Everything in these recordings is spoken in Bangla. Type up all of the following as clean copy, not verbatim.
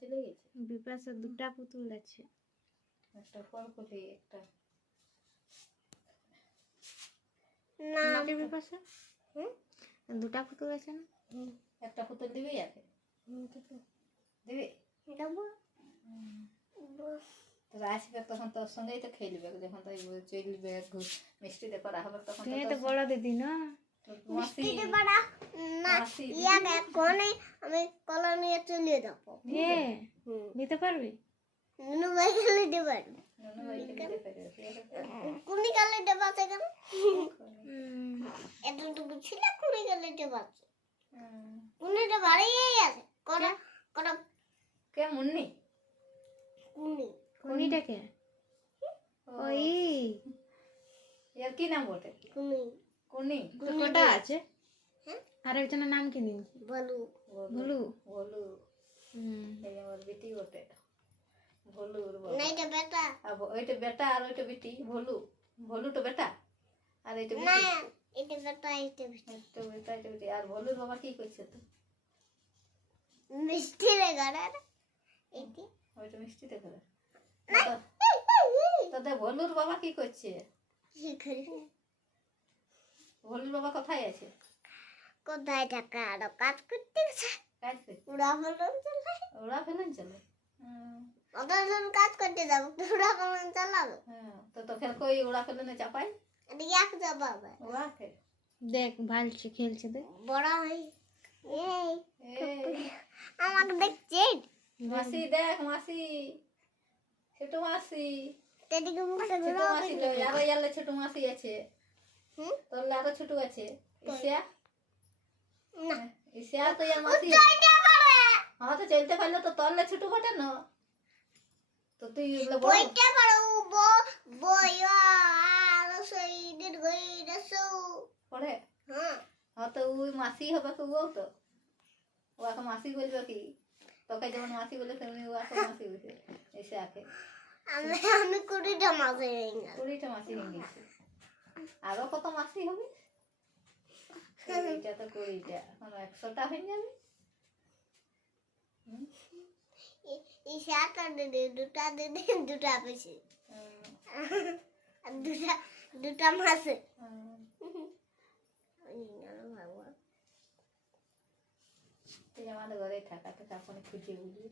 চলে গেছে। বিপাশা দুটা পুতুল আছে, একটা ফলকলি একটা না বিপাশা দুটা পুতুল আছে না? একটা পুতুল দিবি আছে দিবি তোরা আসবে তখন তোর সঙ্গেই তো খেলবে, যখন তাই চলবে মিষ্টি দিয়ে করা হবে তখন তুমি তো বড় দিদি না? মাসি আমি কলা নিয়ে চলে যাবো। দিতে পারবি? নুনু ভাই খেলে দিতে পারবি? নুনু ভাইকে দিতে পারবে। কুনি কালে দেবা আছে কেন? এতটুকু ছিল কুনি কালে দেবা আছে। কুনিটা বাড়িয়েই আছে। করা করা কে মুন্নি? কুনি কোনিটা কে? ওই এর কি নাম বটে? কুনি কুনি। তো কটা আছে? আর একজনের নাম কি দিন? বলু ভুলু। ভোলু এই আমার বেটি বটে, ভোলুর বাবা। না এটা বেটা আর ওইটা বেটা আর ওইটা বেটি। ভোলু, ভোলু তো বেটা আর এইটা না, বেটি। এটা বেটা এটা বেটা। একটা বেটা এটা বেটি। আর ভোলুর বাবা কি করছে তো? মিষ্টি রে গাড়া এটি ওইটা মিষ্টি দেখে তোদের ভোলুর বাবা কি করছে? ভোলুর বাবা কোথায় আছে? কোথায় টাকা আরো কাজ করতে গেছে। কাজ করছে। উড়া ফেলন চালাই ওরা ফেলেন চলে। অতজন কাজ করতে যাবো উড়া ফেলন চালাবো। হ্যাঁ তো ফের কই ওরা ফেলেনে চাপাই এদিকে এক যাবো আবার ওরা ফের দেখ ভালছে খেলছে দেখ। বড় হই এই এই আমাকে দেখছে মাসি দেখ মাসি, ছোট মাসি, তেদিকে মুখটা ছোট ঘুরাও মাসি লই আরো ইয়ালে ছোট মাসি আছে। তোর আরো ছোট আছে ইসিয়া। না ইসিয়া তো ইয়ার মাসি। চলতে পারে হ্যাঁ তো চলতে পারলে তো তোরলে ছোট বটে না, তো তুই এগুলো বড় বইতে পারো বইয়া আর সেই দিন গইরা সো পড়ে। হ্যাঁ হ্যাঁ তো ওই মাসি হবে তো ও তো ওকে মাসি বলবে কি? তোকে যেমন মাসি বলে তেমনি ওকে মাসি বলবে। এসে আকে আমি 20টা মাছ হয়ে গেল 20টা মাসি হয়ে গেছে, আরো কত মাসি হবে? এইটা তো 20টা, এখন 100টা হয়ে যাবে। এই সাতটা দিদি দুটা পেয়েছি আর দুটা মাছে তুই আমাদের ঘরে থাকা তো তখন খুঁজে বুঝবি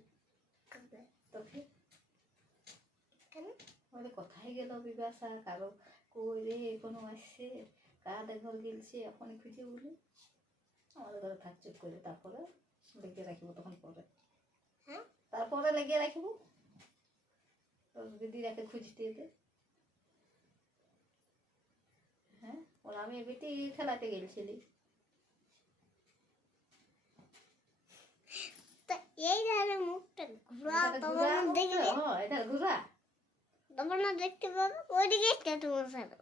তোকে কেন বলে কোথায় গেল বিবাসা, কারো কই রে কোনো আসছে, কাদের ঘর গেলছে এখনই খুঁজে বলি। আমাদের ঘরে থাক চুপ করে, তারপরে লেগে রাখিব তখন পরে। হ্যাঁ তারপরে লেগে রাখিব তোর দিদিরাকে খুঁজতে যেতে। হ্যাঁ ওরা আমি বেটি খেলাতে গেছিলি তো এই ধারে মুখটা ঘুরা তোমার দেখবে এটা ঘুরা তোমার না দেখতে পাবে ওইদিকে একটা তোমার সাথে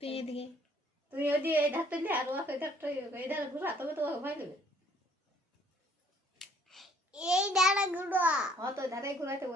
তুই এদিকে তুই ওই যে এই ধারটা নে আর ওই ধারটা এই ধার ঘুরা তবে তো ভয় দেবে। এই ধারে ঘুরা হ্যাঁ তো ধারে ঘুরাইতে